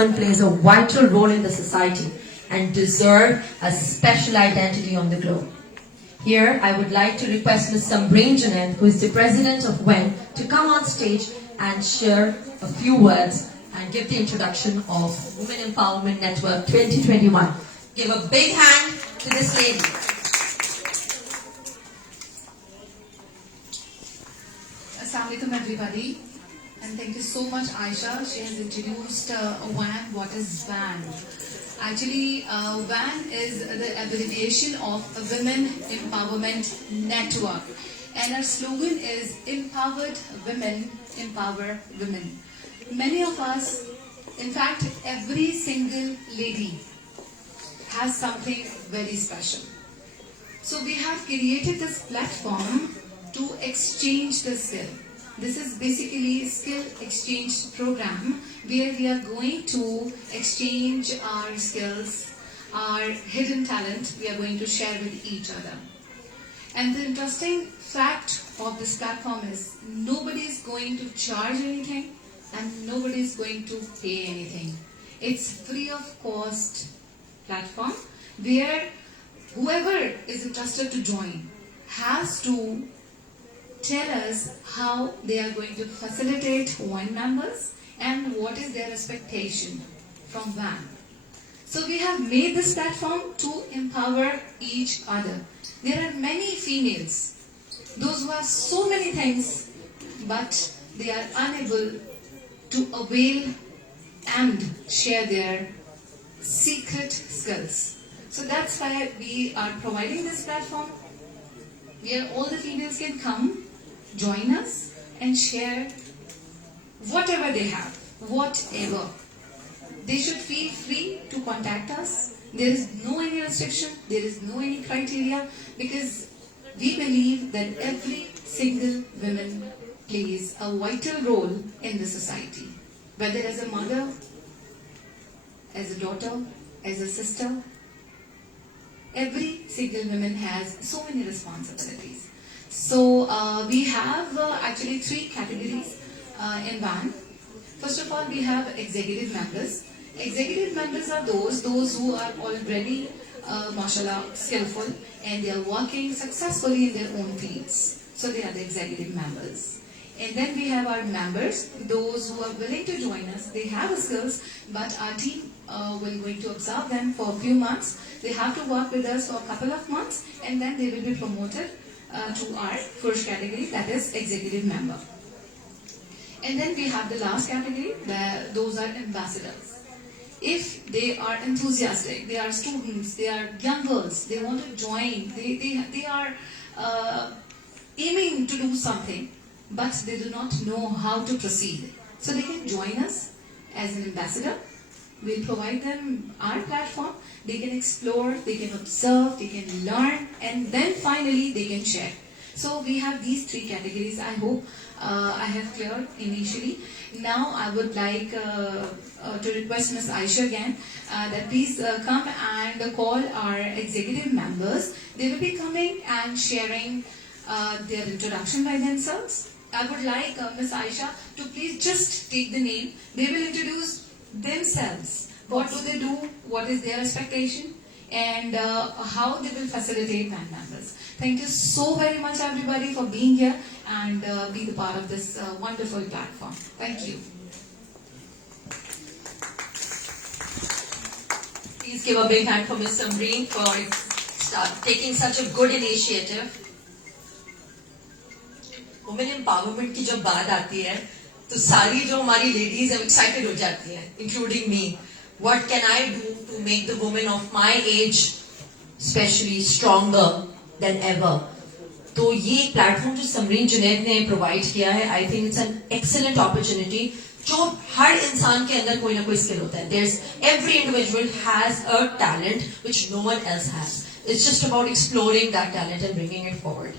woman plays a vital role in the society and deserve a special identity on the globe. Here, I would like to request Ms. Sambreen Junaid, who is the president of WEN, to come on stage and share a few words and give the introduction of Women Empowerment Network 2021. Give a big hand to this lady. Assalamu alaikum everybody, and thank you so much Aisha. She has introduced WAN. What is WAN? Actually, WAN is the abbreviation of Women Empowerment Network, and our slogan is Empowered Women, Empower Women. Many of us, in fact every single lady, has something very special. So we have created this platform to exchange the skill. This is basically a skill exchange program where we are going to exchange our skills, our hidden talent we are going to share with each other. And the interesting fact of this platform is nobody is going to charge anything and nobody is going to pay anything. It's free of cost platform where whoever is interested to join has to tell us how they are going to facilitate WAN members and what is their expectation from WAN. So we have made this platform to empower each other. There are many females, those who have so many things, but they are unable to avail and share their secret skills. So that's why we are providing this platform where all the females can come, join us and share whatever they have, whatever. They should feel free to contact us. There is no any restriction, there is no any criteria, because we believe that every single woman plays a vital role in the society, whether as a mother, as a daughter, as a sister. Every single woman has so many responsibilities. So we have actually 3 categories in WAN. First of all, we have executive members. Executive members are those who are already mashallah skillful and they are working successfully in their own fields. So they are the executive members. And then we have our members, those who are willing to join us. They have skills, but our team will going to observe them for a few months. They have to work with us for a couple of months and then they will be promoted to our first category, that is executive member. And then we have the last category, those are ambassadors. If they are enthusiastic, they are students, they are young girls, they want to join, they are aiming to do something, but they do not know how to proceed. So they can join us as an ambassador. We'll provide them our platform. They can explore, they can observe, they can learn, and then finally they can share. So we have these 3 categories. I hope I have cleared initially. Now I would like to request Ms. Aisha again that please come and call our executive members. They will be coming and sharing their introduction by themselves. I would like Ms. Aisha to please just take the name. They will introduce themselves. What do they do? What is their expectation? And how they will facilitate WAN members. Thank you so very much everybody for being here and be the part of this wonderful platform. Thank you. Please give a big hand for Ms. Sambreen for taking such a good initiative. Women empowerment की जब बात आती है तो सारी जो हमारी ladies हैं excited हो जाती हैं, including me. What can I do to make the women of my age especially stronger than ever? तो ये platform जो समरीन जुनैद ने provide किया है, I think it's an excellent opportunity. जो हर इंसान के अंदर कोई ना कोई skill होता है. Every individual has a talent which no one else has. It's just about exploring that talent and bringing it forward.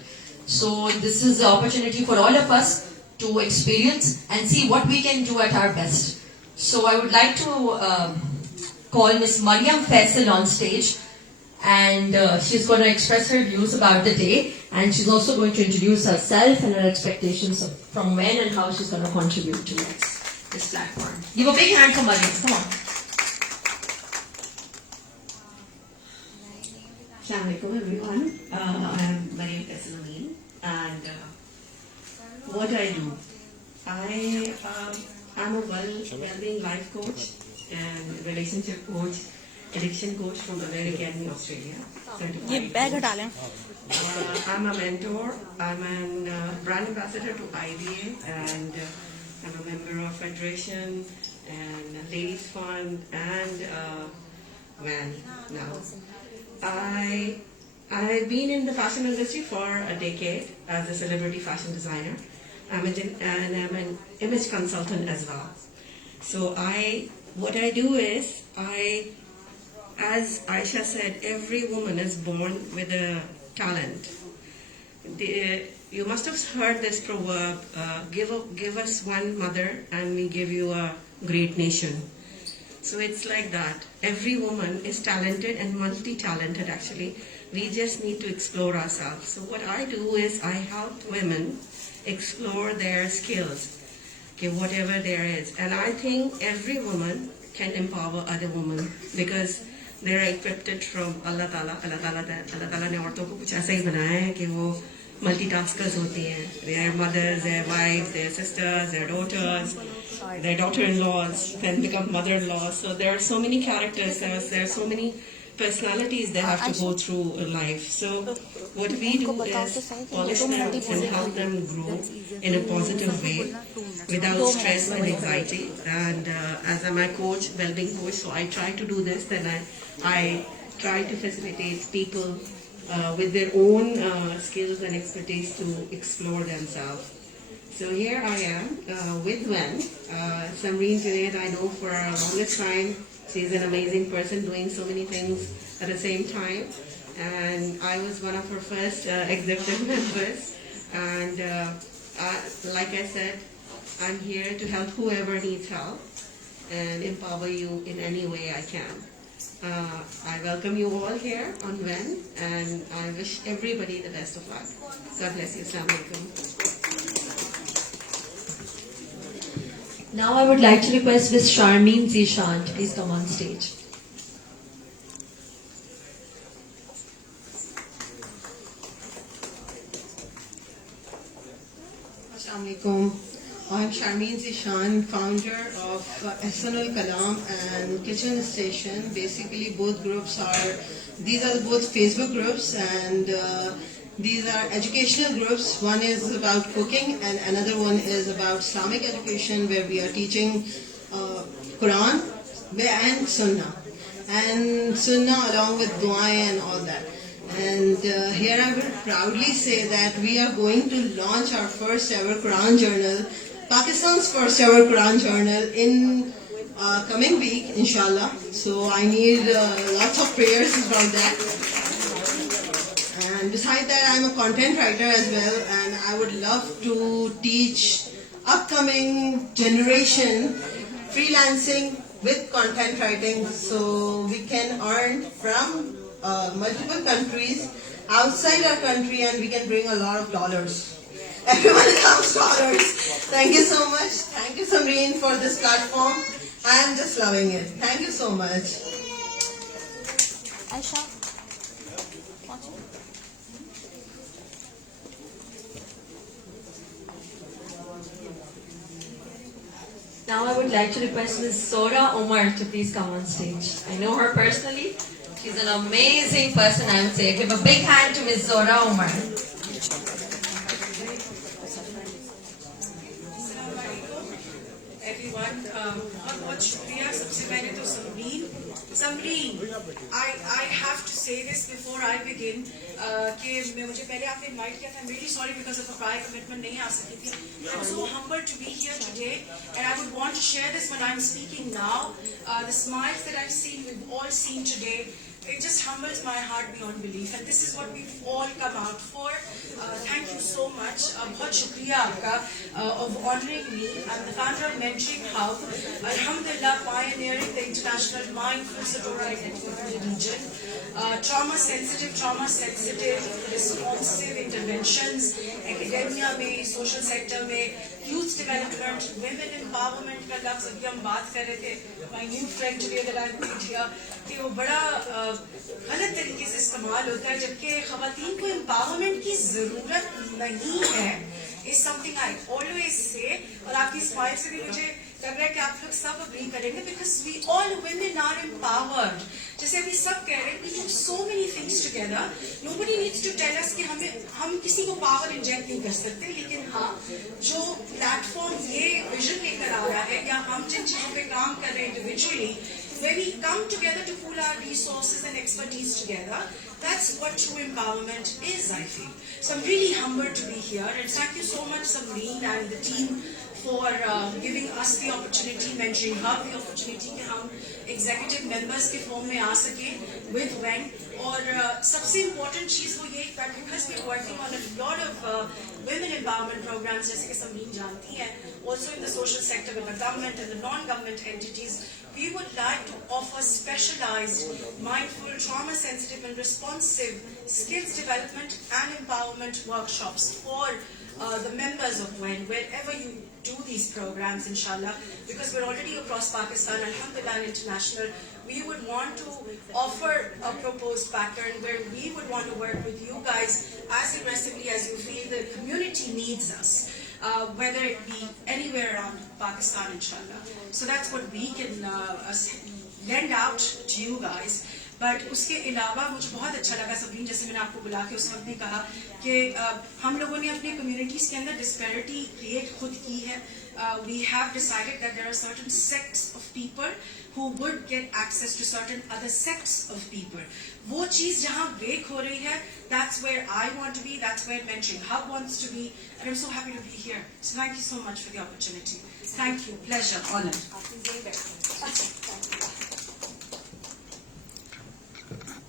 So this is the opportunity for all of us to experience and see what we can do at our best. So I would like to call Ms. Mariam Faisal on stage, and she's going to express her views about the day, and she's also going to introduce herself and her expectations from WEN and how she's going to contribute to this platform. Give a big hand for Mariam, come on. Assalamualaikum everyone. I'm Mariam Kasalameen, and what I do, I'm a well-being life coach and relationship coach, addiction coach from the Blair Academy, Australia. ये bag हटा लें. I'm a mentor. I'm a brand ambassador to IBA, and I'm a member of Federation and Ladies Fund and WAN now. I've been in the fashion industry for a decade as a celebrity fashion designer. I'm an image consultant as well. So what I do is as Aisha said, every woman is born with a talent. You must have heard this proverb, give us one mother and we give you a great nation. So it's like that. Every woman is talented and multi-talented actually. We just need to explore ourselves. So what I do is I help women explore their skills, okay, whatever there is. And I think every woman can empower other women because they are equipped from Allah Ta'ala ने औरतों को कुछ ऐसा ही बनाया है कि वो multitaskers होती हैं. Their mothers, their wives, their sisters, their daughters, their daughter-in-laws can become mother-in-laws. So there are so many characters, there are so many personalities they have to go through in life. So what we do is polish them and help them grow in a positive way without stress and anxiety. And as I'm a coach, well-being coach, so I try to do this. Then I try to facilitate people with their own skills and expertise to explore themselves. So here I am with Wen. Samreen Junaid, I know for a longest time. She's an amazing person doing so many things at the same time. And I was one of her first executive members. And like I said, I'm here to help whoever needs help and empower you in any way I can. I welcome you all here on WEN, and I wish everybody the best of luck. God bless you. Assalamu alaikum. Now I would like to request Ms. Sharmeen Zishan to please come on stage. Assalamu alaikum. I'm Sharmeen Zishan, founder of SNL Kalam and Kitchen Station. Basically, these are both Facebook groups, and these are educational groups. One is about cooking and another one is about Islamic education, where we are teaching Quran and Sunnah. And Sunnah along with Dua and all that. And here I will proudly say that we are going to launch our first ever Quran journal, Pakistan's first ever Quran journal in coming week, inshallah. So I need lots of prayers about that. And besides that, I'm a content writer as well, and I would love to teach upcoming generation freelancing with content writing, so we can earn from multiple countries outside our country, and we can bring a lot of dollars. Everyone loves dollars. Thank you so much. Thank you, Samreen, for this platform. I'm just loving it. Thank you so much. Aisha. Now I would like to request Ms. Sora Omar to please come on stage. I know her personally. She's an amazing person, I would say. Give a big hand to Ms. Sora Omar. Everyone, बहुत शुक्रिया सबसे पहले तो Samreen, I have to say this before I begin कि मुझे पहले आपने invite किया था. I'm really sorry because of a prior commitment नहीं आ सकी थी. I'm so humbled to be here today, and I would want to share this when I'm speaking now. The smiles that I've seen, we've all seen today. It just humbles my heart beyond belief, and this is what we've all come out for. Thank you so much. बहुत शुक्रिया आपका of honoring me. I'm the founder of Mentoring Hub. Alhamdulillah, pioneering the international mindful Sadora network in the region. Trauma sensitive, responsive interventions, academia में, social sector में, youth development, women empowerment का लफ्ज़ अभी हम बात कर रहे थे. My new friend today that I've met here, कि वो बड़ा गलत तरीके से इस्तेमाल होता है, जबकि खवातीन को एम्पावरमेंट की जरूरत नहीं है, is something I always say. और आपकी स्माइल से भी मुझे लग रहा है कि आप लोग सब अग्री करेंगे, because we all women are empowered. जैसे अभी सब कह रहे हैं, we do so many things together, nobody needs to tell us कि हम किसी को पावर इंजेक्ट नहीं कर सकते, लेकिन हाँ, जो प्लेटफॉर्म ये विजन लेकर आ रहा है, या हम जिन चीजों पे काम कर रहे हैं individually, when we come together to pool our resources and expertise together, that's what true empowerment is, I feel. So I'm really humbled to be here, and thank you so much, Samreen and the team, for giving us the opportunity, mentoring her the opportunity कि हम executive members के form में आ सके with WEN. और सबसे important चीज वो ये that because we're working on a lot of women empowerment programs, जैसे कि समरीन जानती हैं, also in the social sector with the government and the non-government entities, we would like to offer specialized, mindful, trauma-sensitive and responsive skills development and empowerment workshops for the members of WEN, wherever you do these programs, inshallah, because we're already across Pakistan, alhamdulillah, and international. We would want to offer a proposed pattern where we would want to work with you guys as aggressively as you feel the community needs us, whether it be anywhere around Pakistan, inshallah. So that's what we can lend out to you guys. But उसके अलावा मुझे बहुत अच्छा लगा सबरीन, जैसे मैंने आपको बुला के उस वक्त भी कहा कि हम लोगों ने अपनी कम्युनिटीज के अंदर डिस्पैरिटी क्रिएट खुद की है. We have decided that there are certain sects of people who would get access to certain other sects of people. वो चीज जहाँ break हो रही है, that's where I want to be, that's where Mentoring Hub wants to be, and I'm so happy to be here. So thank you so much for the opportunity. Thank you, pleasure, honored.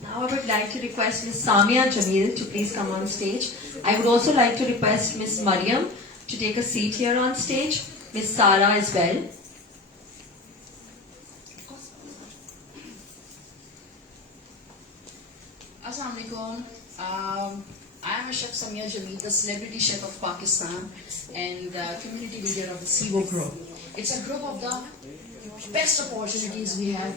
Now I would like to request Ms. Samia Jamil to please come on stage. I would also like to request Ms. Mariam to take a seat here on stage. Ms. Sara as well. Assalamualaikum. I am a chef Samia Jamil, the celebrity chef of Pakistan and community leader of the SIVO group. It's a group of the best opportunities we have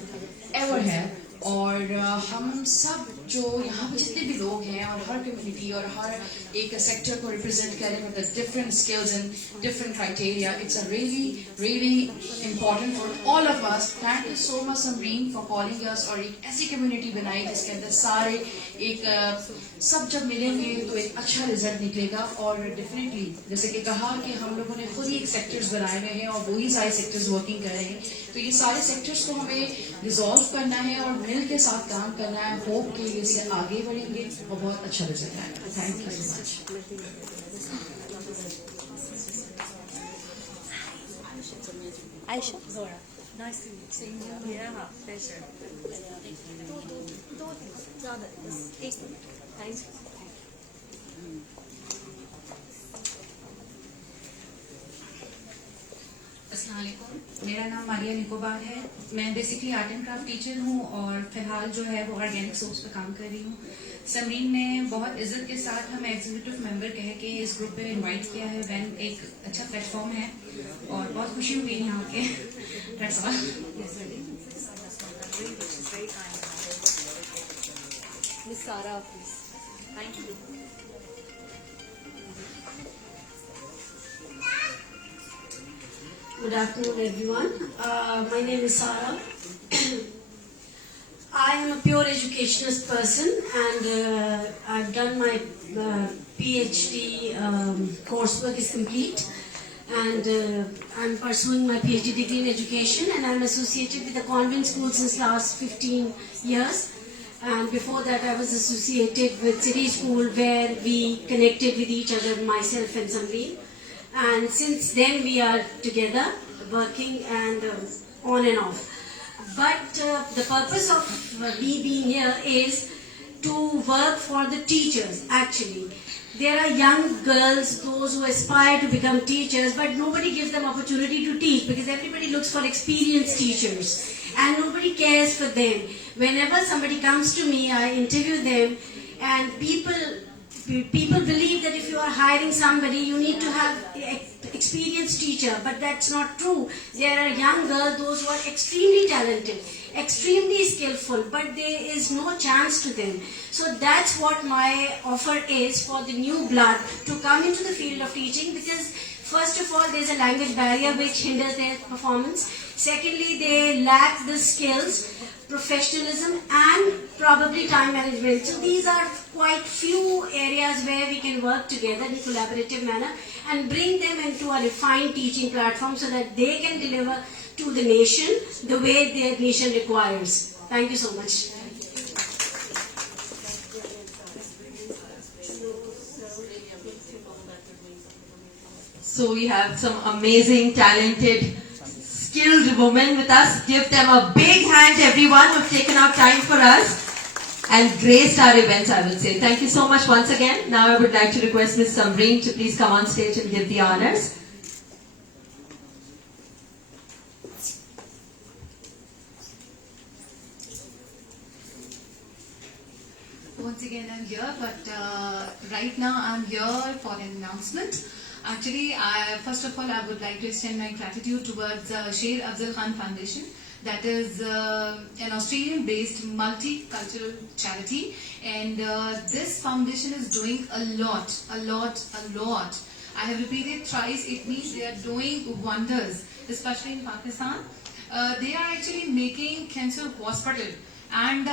ever had. और हम सब जो यहाँ पे जितने भी लोग हैं और हर कम्युनिटी और हर एक सेक्टर को रिप्रेजेंट करें with different skills and different criteria, it's a really important for all of us. Thank you so much Samreen for calling us और एक ऐसी कम्युनिटी बनाई जिसके अंदर सारे एक सब जब मिलेंगे तो एक अच्छा रिजल्ट निकलेगा. और डेफिनेटली जैसे कि कहा कि हम लोगों ने खुद ही एक सेक्टर्स बनाए हुए हैं और वही सारे सेक्टर्स वर्किंग कर रहे हैं, तो ये सारे सेक्टर्स को हमें रिजॉल्व करना है और मिल के साथ काम करना है. होप के इससे आगे बढ़ेंगे और बहुत अच्छा रिजल्ट आएगा. Thank you so much. Ayesha, Nice to meet you. Yeah, pleasure. Thanks. अस्सलाम वालेकुम. मेरा नाम मारिया निकोबार है. मैं basically art and craft teacher हूँ और फिलहाल जो है वो ऑर्गेनिक सोर्स पे काम कर रही हूँ. समरीन ने बहुत इज्जत के साथ हमें एग्जीक्यूटिव मेंबर कह के इस ग्रुप पे इनवाइट किया है. वैन एक अच्छा प्लेटफॉर्म है और बहुत खुशी हुई यहाँ के. That's all. Miss Sara, please. Thank you. Good afternoon, everyone. My name is Sara. I am a pure educationist person, and I've done my PhD coursework is complete, and I'm pursuing my PhD degree in education, and I'm associated with the convent school since last 15 years. And before that, I was associated with City School, where we connected with each other, myself and Samreen. And since then, we are together, working and on and off. But the purpose of me being here is to work for the teachers, actually. There are young girls, those who aspire to become teachers, but nobody gives them opportunity to teach because everybody looks for experienced teachers and nobody cares for them. Whenever somebody comes to me, I interview them, and people believe that if you are hiring somebody, you need to have experienced teacher, but that's not true. There are young girls, those who are extremely talented, extremely skillful, but there is no chance to them. So that's what my offer is for the new blood to come into the field of teaching, because first of all, there's a language barrier which hinders their performance. Secondly, they lack the skills, professionalism, and probably time management. So these are quite few areas where we can work together in a collaborative manner and bring them into a refined teaching platform so that they can deliver to the nation the way their nation requires. Thank you so much. So we have some amazing, talented, skilled women with us. Give them a big hand, everyone who have taken out time for us and graced our events, I would say. Thank you so much once again. Now I would like to request Ms. Samreen to please come on stage and give the honors. Once again, I'm here, but right now I'm here for an announcement. Actually, first of all, I would like to extend my gratitude towards Sher Afzal Khan Foundation. That is an Australian-based multicultural charity, and this foundation is doing a lot. I have repeated thrice. It means they are doing wonders, especially in Pakistan. They are actually making cancer hospital, and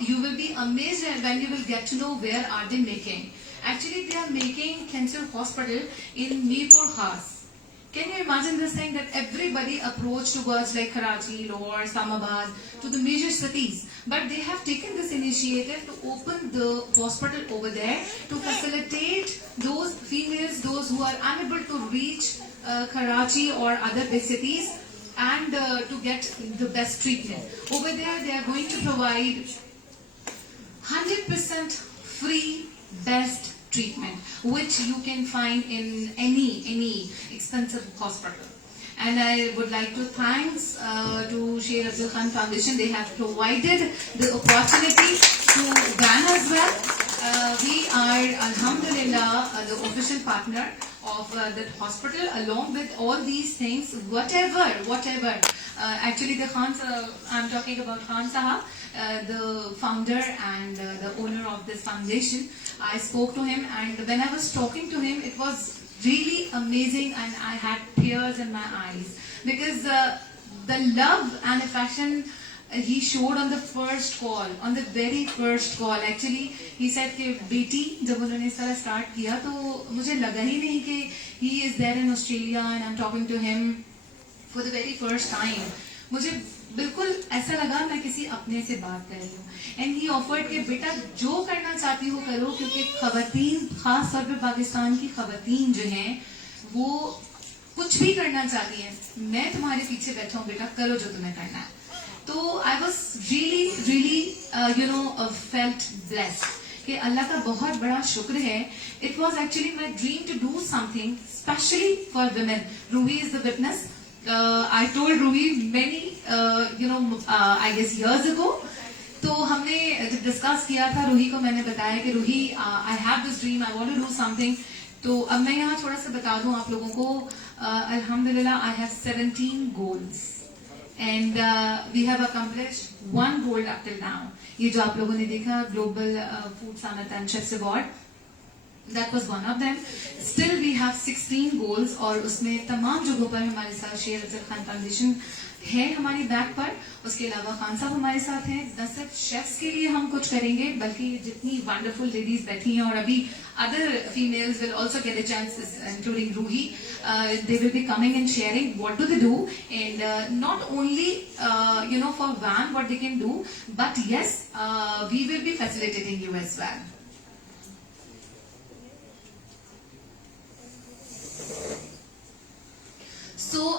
you will be amazed when you will get to know where are they making. Actually, they are making cancer hospital in Mirpur Khas. Can you imagine this thing, that everybody approached towards like Karachi, Lahore, Islamabad, to the major cities, but they have taken this initiative to open the hospital over there to facilitate those females, those who are unable to reach Karachi or other big cities, and to get the best treatment. Over there, they are going to provide 100% free best treatment, which you can find in any expensive hospital. And I would like to thanks to Sher Afzal Khan Foundation. They have provided the opportunity to VAN as well. We are, Alhamdulillah, the official partner of that hospital, along with all these things, whatever. Actually, the Khan, I'm talking about Khan Sahab, the founder and the owner of this foundation. I spoke to him, and when I was talking to him, it was really amazing, and I had tears in my eyes, because the love and affection he showed on the first call, on the very first call. Actually, he said कि बेटी जब उन्होंने इस तरह start किया तो मुझे लगा ही नहीं कि he is there in Australia and I'm talking to him for the very first time. मुझे बिल्कुल ऐसा लगा मैं किसी अपने से बात कर रही हूँ. And he offered कि बेटा जो करना चाहती हो करो, क्योंकि खवातीन, खास तौर पे पाकिस्तान की खवातीन जो हैं वो कुछ भी करना चाहती हैं. मैं तुम्हारे पीछे बैठा हूँ बेटा, करो जो तुम्हें करना है. तो I was really felt blessed कि अल्लाह का बहुत बड़ा शुक्र है. It was actually my dream to do something specially for women. Ruhi is the witness. I told Ruhi many, I guess years ago. तो हमने जब डिस्कस किया था, रूही को मैंने बताया कि Ruhi, I have this dream, I want to do something. तो अब मैं यहाँ थोड़ा सा बता दूँ आप लोगों को. Alhamdulillah, I have 17 goals. And we have accomplished one goal up till now. ये जो आप लोगों ने देखा, Global Food Summit and Chefs Award, that was one of them. Still we have 16 goals, और उसमें तमाम जगहों पर हमारे साथ शेर अफजल खान फाउंडेशन है हमारी बैक पर. उसके अलावा खान साहब हमारे साथ हैं. न सिर्फ शेफ्स के लिए हम कुछ करेंगे, बल्कि जितनी वंडरफुल लेडीज बैठी हैं, और अभी other females will also get a chance, including Ruhi. They will be coming and sharing what do they do, and not only for VAN what they can do, but yes, we will be facilitating you as well. So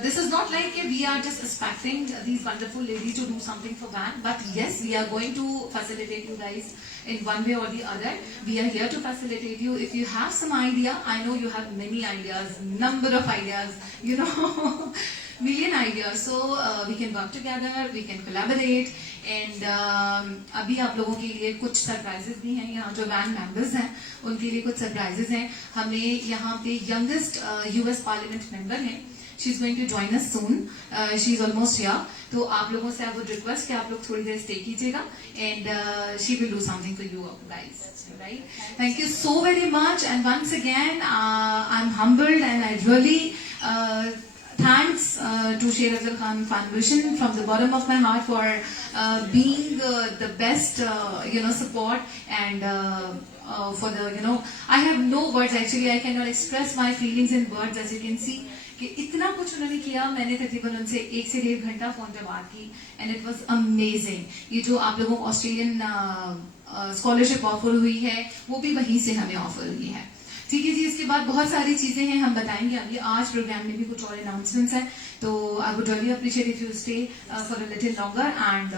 this is not like we are just expecting these wonderful ladies to do something for VAN, but yes, we are going to facilitate you guys in one way or the other. We are here to facilitate you. If you have some idea, I know you have many ideas, number of ideas, million ideas. So we can work together, we can collaborate, and अभी आप लोगों के लिए कुछ surprises भी हैं. यहाँ जो VAN मेंबर्स हैं उनके लिए कुछ सरप्राइजेस हैं. हमें यहाँ पे यंगेस्ट US पार्लियामेंट मेंबर हैं she is going to join us soon, she is almost here. तो आप लोगों से आई वुड रिक्वेस्ट कि आप लोग थोड़ी देर स्टे कीजिएगा and she will do something for you guys. Right? Thank you so very much, and once again I'm humbled and I really thanks to Sher Afzal Khan Foundation from the bottom of my heart for being the best support and for the I have no words actually. I cannot express my feelings in words, as you can see कि इतना कुछ उन्होंने किया. मैंने तकरीबन उनसे 1 से 1.5 घंटा फोन पे बात की एंड इट वाज अमेजिंग. ये जो आप लोगों को ऑस्ट्रेलियन स्कॉलरशिप ऑफर हुई है वो भी वहीं से हमें ऑफर हुई है. ठीक है जी. इसके बाद बहुत सारी चीजें हैं, हम बताएंगे अभी. आज प्रोग्राम में भी कुछ और अनाउंसमेंट्स हैं, तो I would really appreciate if you stay for a little longer and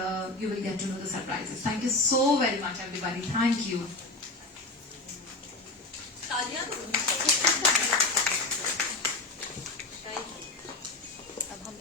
you will get to know the surprises. Thank you so very much everybody. Thank you. अब हम